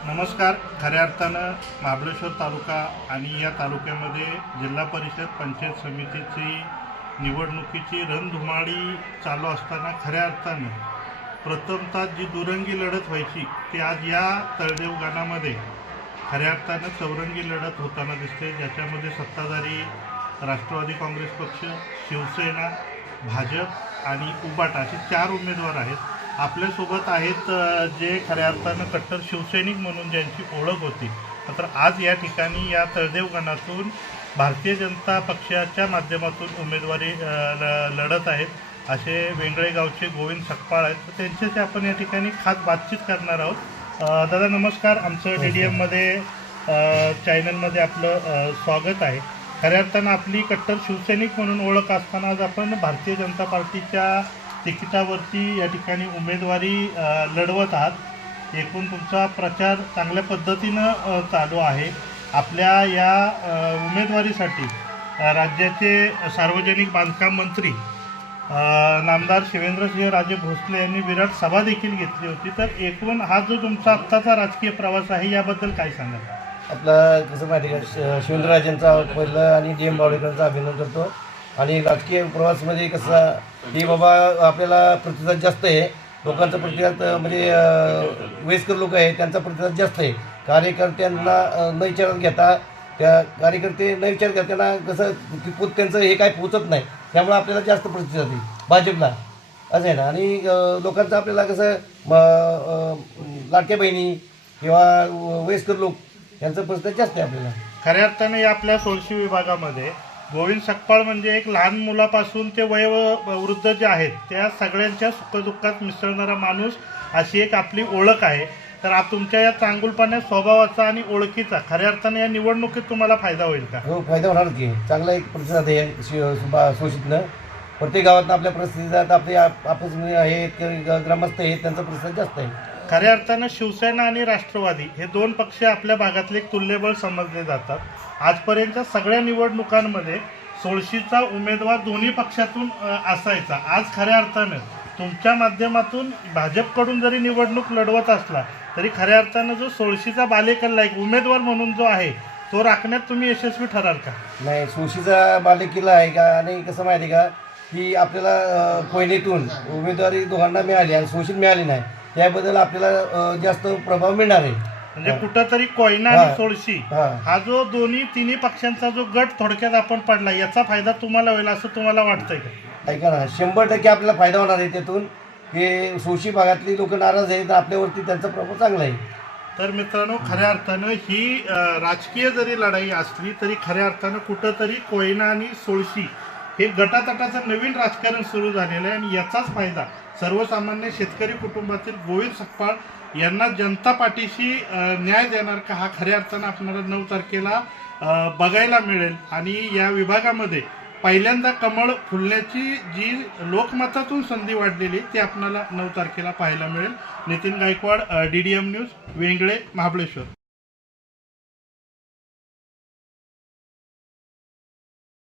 नमस्कार. खऱ्या अर्थानं महाबळेश्वर तालुका आणि या तालुक्यामध्ये जिल्हा परिषद पंचायत समितीची निवडणुकीची रणधुमाळी चालू असताना खऱ्या अर्थानं प्रथमतः जी दुरंगी लढत व्हायची ती आज या तळदेव गाणामध्ये खऱ्या अर्थानं चौरंगी लढत होताना दिसते, ज्याच्यामध्ये सत्ताधारी राष्ट्रवादी काँग्रेस पक्ष, शिवसेना, भाजप आणि उबाटा असे 4 उमेदवार आहेत. आपल्यासोबत आहेत जे खऱ्या अर्थानं कट्टर शिवसैनिक म्हणून ज्यांची ओळख होती, मात्र आज या ठिकाणी या तळदेव गणातून भारतीय जनता पक्षाच्या माध्यमातून उमेदवारी लढत आहेत असे वेंगळे गावचे गोविंद सकपाळ आहेत. तर त्यांच्याशी आपण या ठिकाणी खास बातचीत करणार आहोत. दादा नमस्कार. आमचं DDMमध्ये चॅनलमध्ये आपलं स्वागत आहे. खऱ्या अर्थानं आपली कट्टर शिवसैनिक म्हणून ओळख असताना आज आपण भारतीय जनता पार्टीच्या तिकिटावरती या ठिकाणी उमेदवारी लढवत आहात. एकूण तुमचा प्रचार चांगल्या पद्धतीनं चालू आहे. आपल्या या उमेदवारीसाठी राज्याचे सार्वजनिक बांधकाम मंत्री नामदार शिवेंद्रसिंहराजे भोसले यांनी विराट सभा देखील घेतली होती. तर एकूण हा जो तुमचा आत्ताचा राजकीय प्रवास आहे याबद्दल काय सांगाल? आपला कसं माहिती का, शिवेंद्रराजेंचा पहिलं आणि DM बावळेकरांचं अभिनंदन करतो. आणि राजकीय प्रवासमध्ये कसं की बाबा आपल्याला प्रतिसाद जास्त आहे, लोकांचा प्रतिसाद म्हणजे वयस्कर लोक आहे त्यांचा प्रतिसाद जास्त आहे. कार्यकर्त्यांना न विचारात घेता कार्यकर्ते न विचार घेताना कसं की त्यांचं हे काय पोचत नाही, त्यामुळे आपल्याला जास्त प्रतिसाद आहे भाजपला असं आहे ना. आणि लोकांचं आपल्याला कसं लाडक्या बहिणी किंवा वयस्कर लोक यांचं प्रतिसाद जास्त आहे आपल्याला. खऱ्या अर्थानं या आपल्या सोळशी विभागामध्ये गोविंद सकपाळ म्हणजे एक लहान मुलापासून ते वयोवृद्ध जे आहेत त्या सगळ्यांच्या सुखदुःखात मिसळणारा माणूस अशी एक आपली ओळख आहे. तर तुमच्या या चांगुलपणा स्वभावाचा आणि ओळखीचा खऱ्या अर्थानं या निवडणुकीत तुम्हाला फायदा होईल का? हो, फायदा होणार की. चांगला एक प्रतिसाद आहे शोषितनं. प्रत्येक गावातनं आपल्या प्रतिसादात आपले आपस आहेत ग्रामस्थ आहेत त्यांचा प्रतिसाद जास्त आहे. खऱ्या अर्थानं शिवसेना आणि राष्ट्रवादी हे 2 पक्ष आपल्या भागातले एक तुल्यबळ समजले जातात. आजपर्यंतच्या सगळ्या निवडणुकांमध्ये सोळशीचा उमेदवार दोन्ही पक्षातून असायचा. आज खऱ्या अर्थानं तुमच्या माध्यमातून भाजपकडून जरी निवडणूक लढवत असला तरी खऱ्या अर्थानं जो सोळशीचा बालेकिल्ला एक उमेदवार म्हणून जो आहे तो राखण्यात तुम्ही यशस्वी ठराल का? नाही, सोळशीचा बालेकिल्ला आहे का. आणि कसं माहिती आहे का की आपल्याला कोयनेतून उमेदवारी दोघांना मिळाली आणि सोळशीत मिळाली नाही, त्याबद्दल आपल्याला जास्त प्रभाव मिळणार आहे. म्हणजे कुठंतरी कोयना आणि सोळशी हा जो तिन्ही पक्षांचा जो गट थोडक्यात आपण पडला याचा फायदा तुम्हाला होईल असं तुम्हाला वाटतंय का? ऐका ना, 100% आपल्याला फायदा होणार आहे त्यातून. की सोळशी भागातली लोक नाराज आहेत, आपल्यावरती त्यांचा प्रभाव चांगला आहे. तर मित्रांनो, खऱ्या अर्थानं ही राजकीय जरी लढाई असली तरी खऱ्या अर्थानं कुठंतरी कोयना आणि सोळशी हे गटातटाचं नवीन राजकारण सुरू झालेलं आहे. आणि याचाच फायदा सर्वसामान्य शेतकरी कुटुंबातील गोविंद सकपाळ यांना जनता पाठीशी न्याय देणार का हा खऱ्या अर्थानं आपल्याला 9 तारखेला बघायला मिळेल. आणि या विभागामध्ये पहिल्यांदा कमळ फुलण्याची जी लोकमतातून संधी वाढलेली ती आपल्याला 9 तारखेला पाहायला मिळेल. Nitin Gaikwad, DDM news, Vengale, Mahabaleshwar.